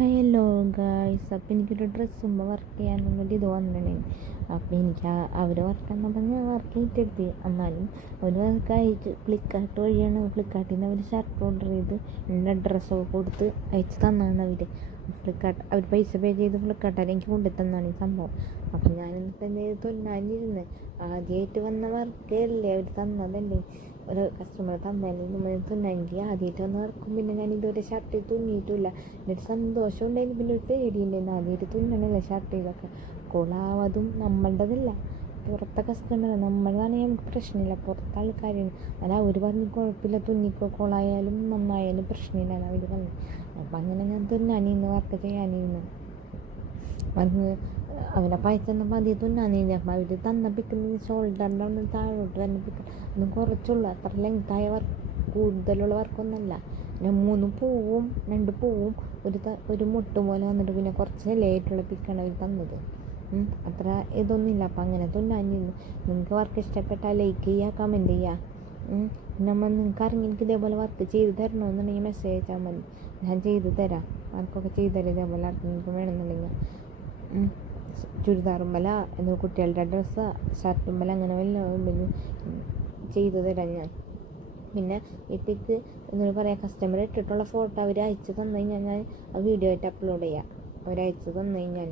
Hello guys, അപ്പം എനിക്കൊരു ഡ്രസ്സുമ്പോൾ work ചെയ്യാനുള്ളൊരു ഇത് വന്നിട്ടുണ്ടായിരുന്നു. അപ്പം എനിക്ക് അവർ വർക്ക് ചെയ്യുമ്പോൾ ഞാൻ വർക്ക് ചെയ്തിട്ടെടുത്ത്. എന്നാലും അവർ വർക്ക് അയച്ച് ഫ്ലിപ്കാർട്ട് വഴിയാണ്. ഫ്ലിപ്കാർട്ടിൽ നിന്ന് അവർ ഷർട്ട് ഓർഡർ ചെയ്ത് എൻ്റെ ഡ്രസ്സൊക്കെ കൊടുത്ത് അയച്ച് തന്നാണ് അവർ. ഫ്ലിപ്കാർട്ട് അവർ പൈസ പേ ചെയ്ത് ഫ്ലിപ്കാർട്ടിൽ എനിക്ക് കൊണ്ടു തന്നാണ് ഈ സംഭവം. അപ്പം ഞാൻ എന്നിട്ട് എന്ത് ചെയ്ത് തുന്നാനിരുന്ന് ആദ്യമായിട്ട് വന്ന വർക്കേ അല്ലേ അവർ തന്നതല്ലേ, ഒരു കസ്റ്റമർ തന്നാലും നമ്മൾ തുന്നാൻ. എനിക്ക് ആദ്യമായിട്ട് വന്ന വർക്കും പിന്നെ ഞാൻ ഇതുവരെ ഷർട്ട് തുന്നിയിട്ടില്ല. എന്നിട്ട് സന്തോഷം ഉണ്ടായിരുന്നു, പിന്നെ ഒരു പേടിയുണ്ടായിരുന്നു. ആദ്യമായിട്ട് തുന്നണല്ലേ ഷർട്ട് ഇതൊക്കെ കൊളാവതും നമ്മളുടേതല്ല, പുറത്തെ കസ്റ്റമർ. നമ്മളതാണെങ്കിൽ നമുക്ക് പ്രശ്നമില്ല, പുറത്തെ ആൾക്കാരാണ്. അല്ല അവർ പറഞ്ഞ് കുഴപ്പമില്ല, തുന്നിക്കോ, കൊളായാലും നന്നായാലും പ്രശ്നമില്ല എന്ന് അവർ പറഞ്ഞു. അപ്പം അങ്ങനെ ഞാൻ തുന്നാനിരുന്ന് വർക്ക് ചെയ്യാനിരുന്നു. വന്ന് അവനെ പയച്ചെന്നപ്പോൾ ആദ്യം തുന്നാനിരുന്നു. അപ്പം അവർ തന്ന പിക്കുന്നത് ഷോൾഡറിൻ്റെ ഒന്ന് താഴോട്ട് തന്നെ പിക്ക് ഒന്നും കുറച്ചുള്ളൂ, അത്ര ലെങ്തായ വർക്ക് കൂടുതലുള്ള വർക്കൊന്നുമല്ല. പിന്നെ 3 പൂവും 2 പൂവും ഒരു മുട്ടും പോലെ വന്നിട്ട് പിന്നെ കുറച്ച് ലേറ്റുള്ള പിക്കാണ് അവർ തന്നത്. അത്ര ഇതൊന്നുമില്ല. അപ്പം അങ്ങനെ തുന്നാനിരുന്നു. നിങ്ങൾക്ക് വർക്ക് ഇഷ്ടപ്പെട്ടാൽ ലൈക്ക് ചെയ്യുക, കമൻറ്റ് ചെയ്യുക. നമ്മൾ നിങ്ങൾക്ക് ആരെങ്കിലും എനിക്ക് ഇതേപോലെ വർക്ക് ചെയ്ത് തരണമെന്നുണ്ടെങ്കിൽ മെസ്സേജ് അയച്ചാൽ മതി, ഞാൻ ചെയ്ത് തരാം. വർക്കൊക്കെ ചെയ്ത് തരാം. ഇതേപോലെ ആർക്കെങ്കിലും വേണമെന്നുണ്ടെങ്കിൽ ചുരിദാറുമ്പല എന്തോ കുട്ടികളുടെ ഡ്രസ്സാ, ഷർട്ടുമ്പല അങ്ങനെ വല്ല ഉണ്ടെങ്കിൽ ചെയ്തു തരാം ഞാൻ. പിന്നെ ഇപ്പിക്ക് എന്നോട് പറയാം, കസ്റ്റമർ ഇട്ടിട്ടുള്ള ഫോട്ടോ അവർ അയച്ചു തന്നു കഴിഞ്ഞാൽ ഞാൻ ആ വീഡിയോ ആയിട്ട് അപ്ലോഡ് ചെയ്യാം. അവരയച്ചു തന്നു കഴിഞ്ഞാൽ